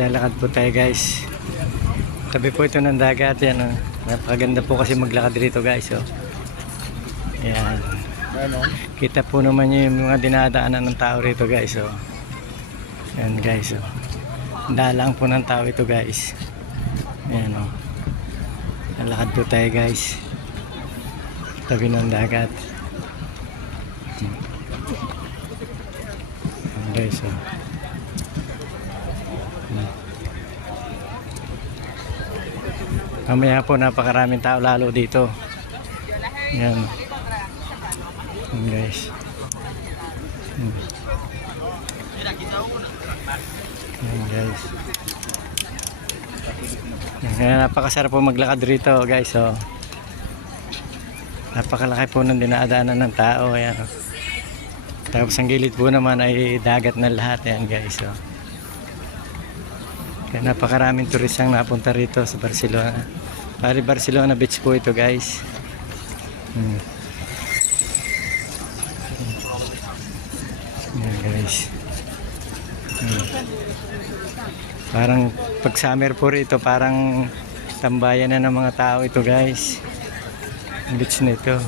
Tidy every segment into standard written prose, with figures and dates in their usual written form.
Lalakad po tayo guys. Tabi po ito ng dagat. Yan, oh. Napakaganda po kasi maglakad dito guys. Oh. Yan. Kita po naman yung mga dinadaanan ng tao rito guys. Oh. Yan guys. Oh. Dalang po ng tao ito guys. Yan oh. Lalakad po tayo guys. Tabi ng dagat. Yan guys. Oh. Mamaya po napakaraming tao lalo dito. Yan. Yan guys. Yan guys. Yan, napakasarap po maglakad rito guys. Oh. Napakalaki po ng dinadaanan ng tao. Ayan. Oh. Tapos ang gilid po naman ay dagat na lahat. Ayan guys. Oh. Kaya napakaraming turist ang napunta rito sa Barcelona. Pari Barcelona Beach po ito guys. Yan guys. Parang pag summer po rito, parang tambayan na ng mga tao ito guys. Beach na ito.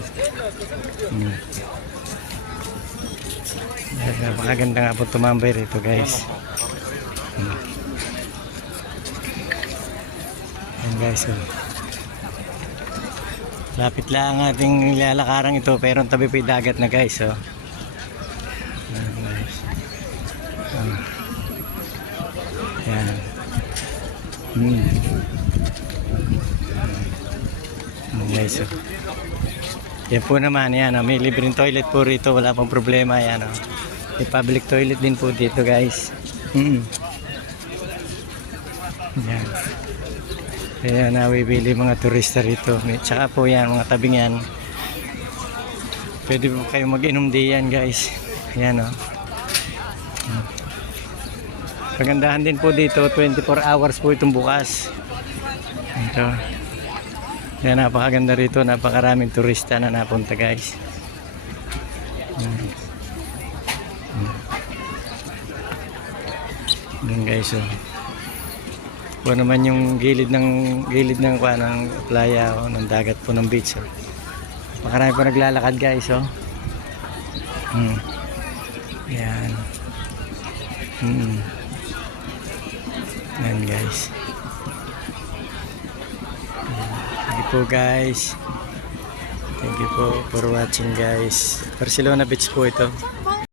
Napakaganda nga po tumambay rito guys. Yan guys. Lapit lang ang ating lalakaran ito, pero ang tabi po yung dagat na guys. Oh. Yan guys. Yan. Yan guys. Oh. Yan po naman, yan. Oh. May libreng toilet po rito, wala pong problema. Yan. Oh. May public toilet din po dito guys. Yan. Kaya nawibili mga turista rito. Tsaka po yan, mga tabing yan. Pwede po kayo mag-inom diyan guys. Ayan o. Pagandahan din po dito, 24 hours po itong bukas. Ito. Yan, napakaganda rito. Napakaraming turista na napunta guys. Yan guys o. Po naman yung gilid ng playa o ng dagat po ng beach. Oh. Makarami po naglalakad guys. Oh. Yan. Yan guys. Thank you po guys. Thank you po for watching guys. Barcelona Beach po ito.